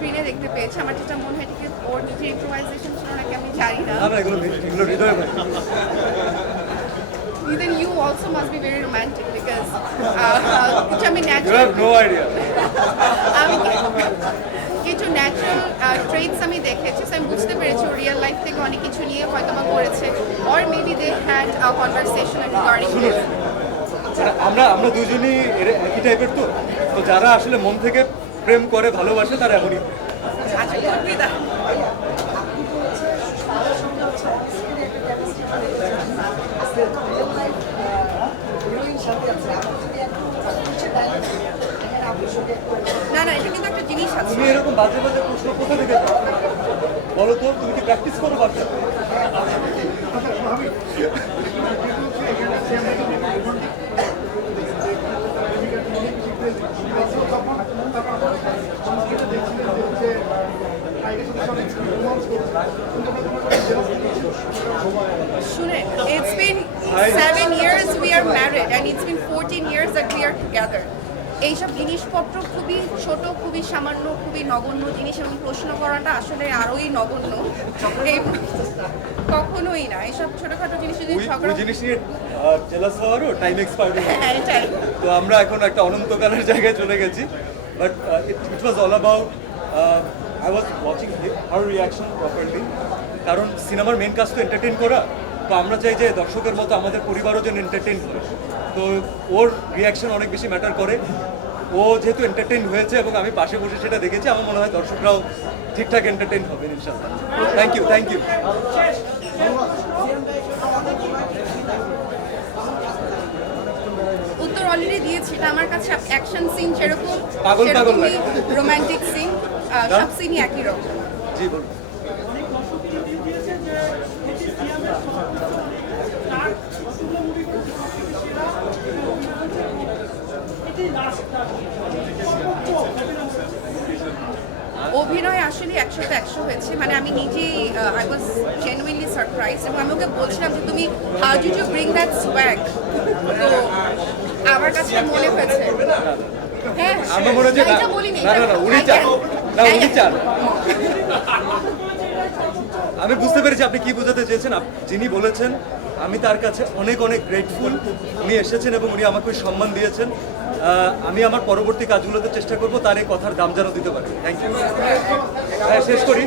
স্ক্রিনে দেখতে পেয়েছি। আমার যেটা মনে হয় ঠিক ওর নিজের ইম্প্রোভাইজেশন ছিল নাকি আমি জানি না। এগুলো হৃদয় ভাই। Then you also must be very romantic because which I mean You natural. have no idea. আমি কিছু ন্যাচারাল ট্রেটস আমি দেখেছি, so আমি বুঝতে পেরেছি রিয়েল লাইফ থেকে অনেক কিছু নিয়ে হয়তো বা করেছে, or maybe they had a conversation regarding this. আমরা দুজনই একই টাইপের, তো যারা আসলে মন থেকে প্রেম করে ভালোবাসে তারা এমনই। আচ্ছা, could be that. না না, এটা কিন্তু একটা জিনিস আছে। তুমি এরকম বাজে বাজে প্রশ্ন কোথা থেকে পাও? বলো তো, তুমি কি প্র্যাকটিস করো বাচ্চা? শুনে, it's been 7 years we are married and it's been 14 years that we are together. এইসব জিনিসপত্র খুবই ছোট, খুবই সামান্য, খুবই নগণ্য জিনিস এবং প্রশ্ন করাটা আসলে আরোই নগণ্য। এই কখনোই না, এইসব ছোটখাটো জিনিস যদি ঝগড়া। ওই জিনিস নিয়ে জেলাস হওয়ারও টাইম এক্সপায়ার্ড হয়ে হ্যাঁ, এটাই। তো আমরা এখন একটা অনন্তকালের জায়গায় চলে গেছি, but it was all about I was watching her reaction properly, কারণ সিনেমার মেন কাজ তো এন্টারটেইন করা, তো আমরা চাই যে দর্শকের মতো আমাদের পরিবারও যেন এন্টারটেইন হয়, তো ওর রিয়াকশন অনেক বেশি ম্যাটার করে। ও যেহেতু এন্টারটেইন হয়েছে এবং আমি পাশে বসে সেটা দেখেছি, আমার মনে হয় দর্শকরাও ঠিকঠাক এন্টারটেইন হবে ইনশাআল্লাহ। Thank you, thank you. উত্তর অলরেডি দিয়েছি, এটা আমার কাছে অ্যাকশন সিন যেরকম পাগল পাগল সেরকমই লাগে। রোমান্টিক সিন, সব সিনই একই রকম। জি বলুন। অভিনয় আসলে 100তে 100 হয়েছে, মানে আমি নিজেই আই ওয়াজ জেনুইনলি সারপ্রাইজ এবং আমি ওকে বলছিলাম যে তুমি how did you bring that swag, তো আমার কাছে মনে হয়েছে হ্যাঁ আমার মনে হচ্ছে এটা বলিনি, না না না, উনি চান, না উনি চান। আমি বুঝতে পেরেছি আপনি কি বোঝাতে চেয়েছেন। যিনি বলেছেন আমি তার কাছে অনেক অনেক গ্রেটফুল, উনি এসেছেন এবং উনি আমাকে সম্মান দিয়েছেন। আমি আমার পরবর্তী কাজগুলোতে চেষ্টা করব তার এই কথার দাম যেন দিতে পারি। Thank you. শেষ করি।